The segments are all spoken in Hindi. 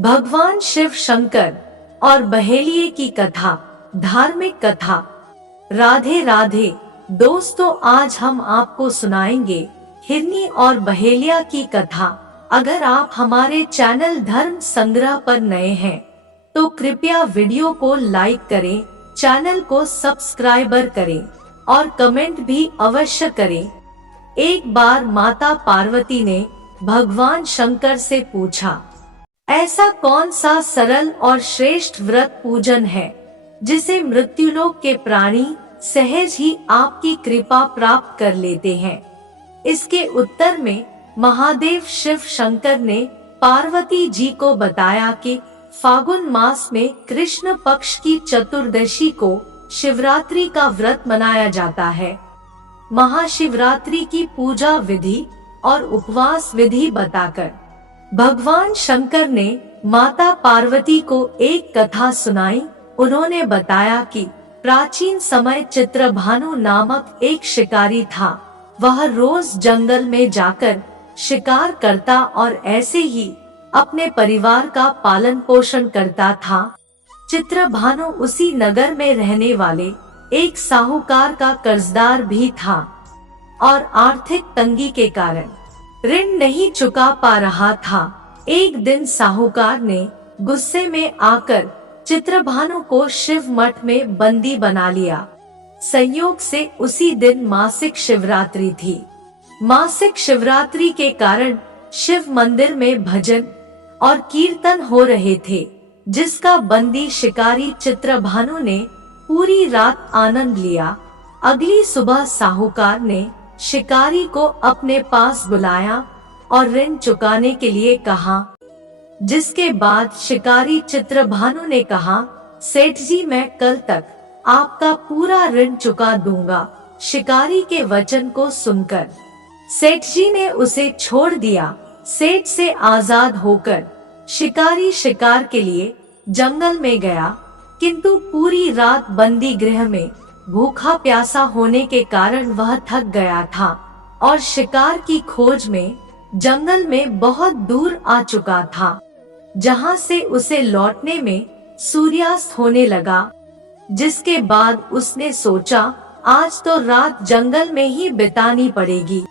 भगवान शिव शंकर और बहेलिये की कथा, धार्मिक कथा। राधे राधे दोस्तों, आज हम आपको सुनाएंगे हिरनी और बहेलिया की कथा। अगर आप हमारे चैनल धर्म संग्रह पर नए हैं तो कृपया वीडियो को लाइक करें, चैनल को सब्सक्राइबर करें और कमेंट भी अवश्य करें। एक बार माता पार्वती ने भगवान शंकर से पूछा, ऐसा कौन सा सरल और श्रेष्ठ व्रत पूजन है जिसे मृत्युलोक के प्राणी सहज ही आपकी कृपा प्राप्त कर लेते हैं। इसके उत्तर में महादेव शिव शंकर ने पार्वती जी को बताया कि फागुन मास में कृष्ण पक्ष की चतुर्दशी को शिवरात्रि का व्रत मनाया जाता है। महाशिवरात्रि की पूजा विधि और उपवास विधि बताकर भगवान शंकर ने माता पार्वती को एक कथा सुनाई। उन्होंने बताया कि प्राचीन समय चित्रभानु नामक एक शिकारी था। वह रोज जंगल में जाकर शिकार करता और ऐसे ही अपने परिवार का पालन पोषण करता था। चित्रभानु उसी नगर में रहने वाले एक साहूकार का कर्जदार भी था और आर्थिक तंगी के कारण ऋण नहीं चुका पा रहा था। एक दिन साहूकार ने गुस्से में आकर चित्रभानु को शिव मठ में बंदी बना लिया। संयोग से उसी दिन मासिक शिवरात्रि थी। मासिक शिवरात्रि के कारण शिव मंदिर में भजन और कीर्तन हो रहे थे, जिसका बंदी शिकारी चित्रभानु ने पूरी रात आनंद लिया। अगली सुबह साहूकार ने शिकारी को अपने पास बुलाया और ऋण चुकाने के लिए कहा, जिसके बाद शिकारी चित्रभानु ने कहा, सेठ जी मैं कल तक आपका पूरा ऋण चुका दूंगा। शिकारी के वचन को सुनकर सेठ जी ने उसे छोड़ दिया। सेठ से आजाद होकर शिकारी शिकार के लिए जंगल में गया, किंतु पूरी रात बंदी गृह में भूखा प्यासा होने के कारण वह थक गया था और शिकार की खोज में जंगल में बहुत दूर आ चुका था, जहां से उसे लौटने में सूर्यास्त होने लगा। जिसके बाद उसने सोचा, आज तो रात जंगल में ही बितानी पड़ेगी।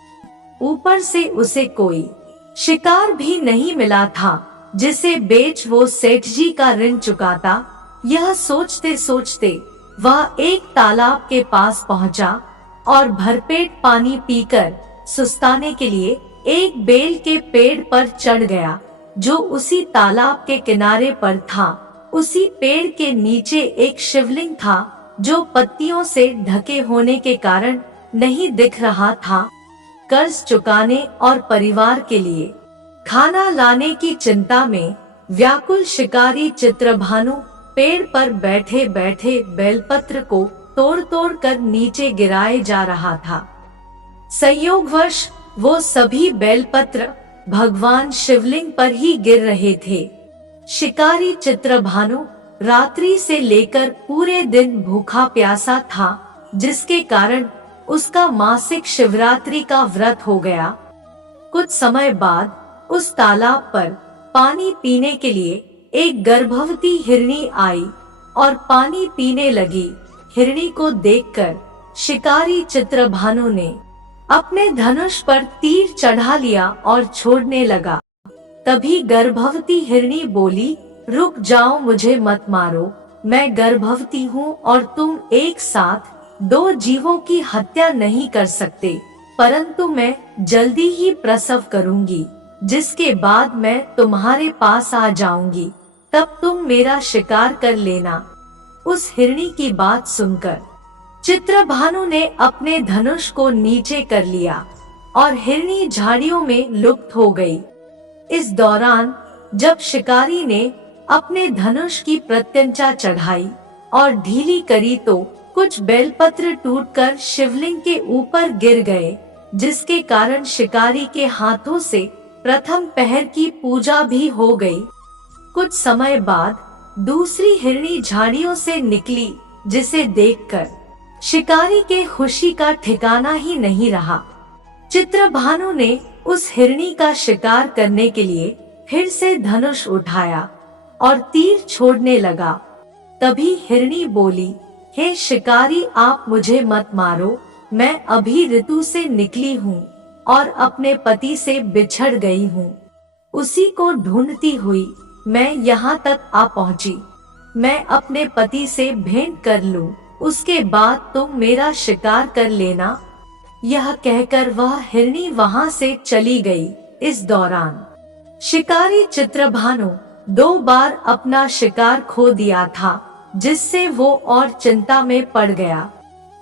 ऊपर से उसे कोई शिकार भी नहीं मिला था जिसे बेच वो सेठ जी का ऋण चुकाता। यह सोचते सोचते वह एक तालाब के पास पहुंचा और भरपेट पानी पीकर सुस्ताने के लिए एक बेल के पेड़ पर चढ़ गया, जो उसी तालाब के किनारे पर था। उसी पेड़ के नीचे एक शिवलिंग था, जो पत्तियों से ढके होने के कारण नहीं दिख रहा था। कर्ज चुकाने और परिवार के लिए खाना लाने की चिंता में व्याकुल शिकारी चित्रभानु पेड़ पर बैठे बैठे बेलपत्र को तोड़ तोड़ कर नीचे गिराए जा रहा था। संयोगवश वो सभी बेलपत्र भगवान शिवलिंग पर ही गिर रहे थे। शिकारी चित्रभानु रात्रि से लेकर पूरे दिन भूखा प्यासा था, जिसके कारण उसका मासिक शिवरात्रि का व्रत हो गया। कुछ समय बाद उस तालाब पर पानी पीने के लिए एक गर्भवती हिरनी आई और पानी पीने लगी। हिरनी को देखकर शिकारी चित्रभानु ने अपने धनुष पर तीर चढ़ा लिया और छोड़ने लगा। तभी गर्भवती हिरनी बोली, रुक जाओ, मुझे मत मारो। मैं गर्भवती हूँ और तुम एक साथ दो जीवों की हत्या नहीं कर सकते, परंतु मैं जल्दी ही प्रसव करूंगी, जिसके बाद मैं तुम्हारे पास आ जाऊंगी, तब तुम मेरा शिकार कर लेना। उस हिरनी की बात सुनकर चित्रभानु ने अपने धनुष को नीचे कर लिया और हिरनी झाड़ियों में लुप्त हो गई। इस दौरान जब शिकारी ने अपने धनुष की प्रत्यंचा चढ़ाई और ढीली करी तो कुछ बेलपत्र टूटकर शिवलिंग के ऊपर गिर गए, जिसके कारण शिकारी के हाथों से प्रथम पहर की पूजा भी हो गई। कुछ समय बाद दूसरी हिरनी झाड़ियों से निकली, जिसे देखकर शिकारी के खुशी का ठिकाना ही नहीं रहा। चित्रभानु ने उस हिरनी का शिकार करने के लिए फिर से धनुष उठाया और तीर छोड़ने लगा। तभी हिरनी बोली, हे शिकारी, आप मुझे मत मारो, मैं अभी ऋतु से निकली हूँ और अपने पति से बिछड़ गई हूँ। उसी को ढूंढती हुई मैं यहाँ तक आ पहुँची। मैं अपने पति से भेंट कर लूं, उसके बाद तुम मेरा शिकार कर लेना। यह कहकर वह हिरनी वहां से चली गई। इस दौरान शिकारी चित्रभानु 2 बार अपना शिकार खो दिया था, जिससे वो और चिंता में पड़ गया।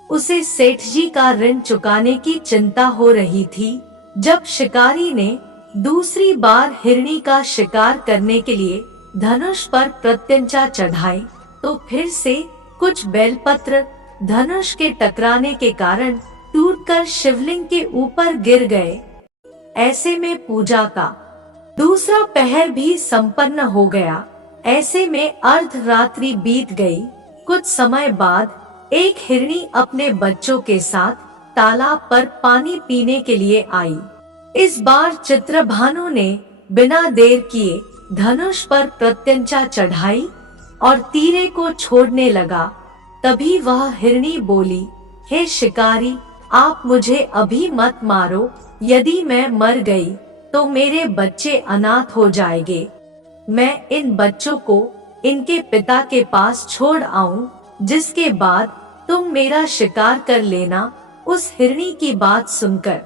उसे सेठ जी का ऋण चुकाने की चिंता हो रही थी। जब शिकारी ने दूसरी बार हिरनी का शिकार करने के लिए धनुष पर प्रत्यंचा चढ़ाई, तो फिर से कुछ बेलपत्र धनुष के टकराने के कारण टूटकर शिवलिंग के ऊपर गिर गए। ऐसे में पूजा का दूसरा पहर भी संपन्न हो गया। ऐसे में अर्धरात्रि बीत गई। कुछ समय बाद एक हिरनी अपने बच्चों के साथ तालाब पर पानी पीने के लिए आई। इस बार चित्रभानु ने बिना देर किए धनुष पर प्रत्यंचा चढ़ाई और तीरे को छोड़ने लगा। तभी वह हिरनी बोली, हे शिकारी, आप मुझे अभी मत मारो, यदि मैं मर गई तो मेरे बच्चे अनाथ हो जाएंगे। मैं इन बच्चों को इनके पिता के पास छोड़ आऊं, जिसके बाद तुम मेरा शिकार कर लेना। उस हिरनी की बात सुनकर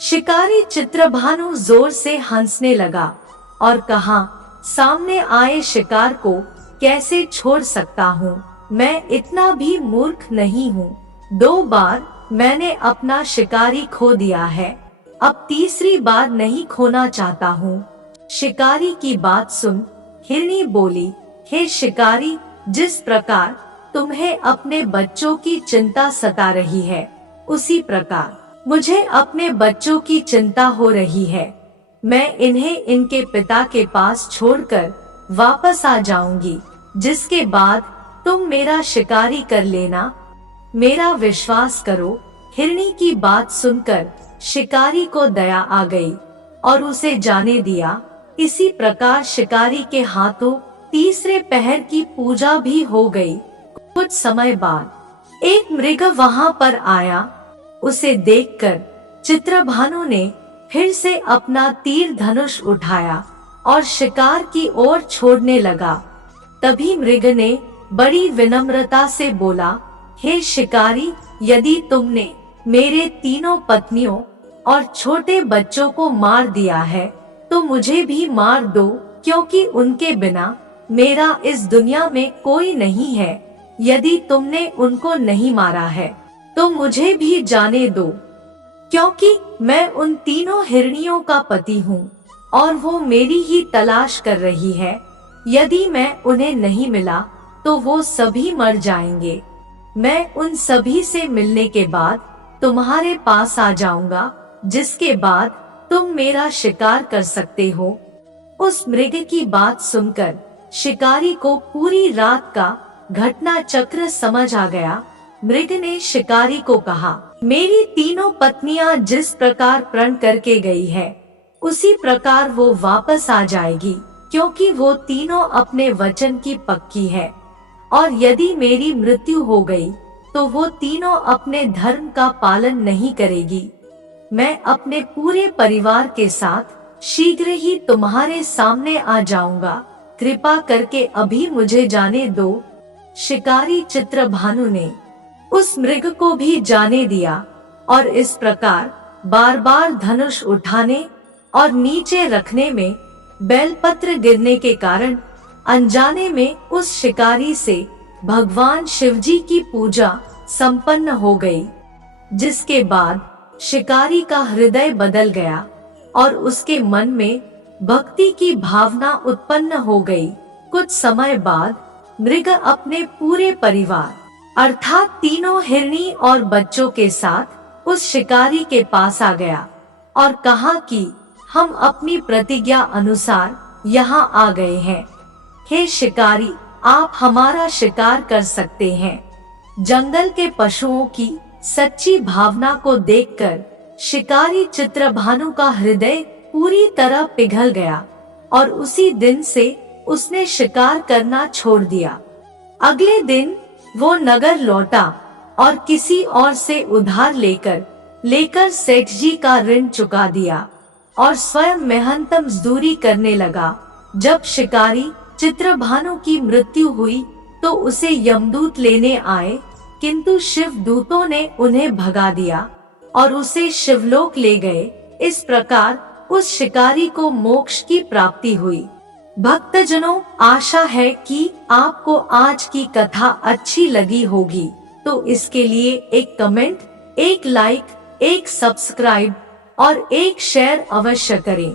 शिकारी चित्रभानु जोर से हंसने लगा और कहा, सामने आए शिकार को कैसे छोड़ सकता हूँ, मैं इतना भी मूर्ख नहीं हूँ। 2 बार मैंने अपना शिकारी खो दिया है, अब तीसरी बार नहीं खोना चाहता हूँ। शिकारी की बात सुन हिरनी बोली, हे शिकारी, जिस प्रकार तुम्हें अपने बच्चों की चिंता सता रही है, उसी प्रकार मुझे अपने बच्चों की चिंता हो रही है। मैं इन्हें इनके पिता के पास छोड़कर वापस आ जाऊंगी, जिसके बाद तुम मेरा शिकारी कर लेना। मेरा विश्वास करो। हिरनी की बात सुनकर शिकारी को दया आ गई और उसे जाने दिया। इसी प्रकार शिकारी के हाथों तीसरे पहर की पूजा भी हो गई। कुछ समय बाद एक मृग वहां पर आया। उसे देखकर चित्रभानु ने फिर से अपना तीर धनुष उठाया और शिकार की ओर छोड़ने लगा। तभी मृग ने बड़ी विनम्रता से बोला, हे शिकारी, यदि तुमने मेरे 3 पत्नियों और छोटे बच्चों को मार दिया है तो मुझे भी मार दो, क्योंकि उनके बिना मेरा इस दुनिया में कोई नहीं है। यदि तुमने उनको नहीं मारा है तो मुझे भी जाने दो, क्योंकि मैं उन 3 हिरनियों का पति हूँ और वो मेरी ही तलाश कर रही है। यदि मैं उन्हें नहीं मिला तो वो सभी मर जाएंगे। मैं उन सभी से मिलने के बाद तुम्हारे पास आ जाऊंगा, जिसके बाद तुम मेरा शिकार कर सकते हो। उस मृग की बात सुनकर शिकारी को पूरी रात का घटना चक्र समझ आ गया। मृग ने शिकारी को कहा, मेरी 3 पत्नियां जिस प्रकार प्रण करके गई है, उसी प्रकार वो वापस आ जाएगी, क्योंकि वो तीनों अपने वचन की पक्की है। और यदि मेरी मृत्यु हो गई तो वो तीनों अपने धर्म का पालन नहीं करेगी। मैं अपने पूरे परिवार के साथ शीघ्र ही तुम्हारे सामने आ जाऊंगा। कृपा करके अभी मुझे जाने दो। शिकारी चित्रभानु ने उस मृग को भी जाने दिया और इस प्रकार बार बार धनुष उठाने और नीचे रखने में बेलपत्र गिरने के कारण अनजाने में उस शिकारी से भगवान शिवजी की पूजा संपन्न हो गई, जिसके बाद शिकारी का हृदय बदल गया और उसके मन में भक्ति की भावना उत्पन्न हो गई। कुछ समय बाद मृग अपने पूरे परिवार अर्थात 3 हिरनी और बच्चों के साथ उस शिकारी के पास आ गया और कहा कि हम अपनी प्रतिज्ञा अनुसार यहाँ आ गए हैं। हे शिकारी, आप हमारा शिकार कर सकते हैं। जंगल के पशुओं की सच्ची भावना को देखकर शिकारी चित्रभानु का हृदय पूरी तरह पिघल गया और उसी दिन से उसने शिकार करना छोड़ दिया। अगले दिन वो नगर लौटा और किसी और से उधार लेकर सेठ जी का ऋण चुका दिया और स्वयं मेहनत मजदूरी करने लगा। जब शिकारी चित्रभानु की मृत्यु हुई तो उसे यमदूत लेने आए, किंतु शिव दूतों ने उन्हें भगा दिया और उसे शिवलोक ले गए। इस प्रकार उस शिकारी को मोक्ष की प्राप्ति हुई। भक्तजनों, आशा है कि आपको आज की कथा अच्छी लगी होगी, तो इसके लिए एक कमेंट, एक लाइक, एक सब्सक्राइब और एक शेयर अवश्य करें।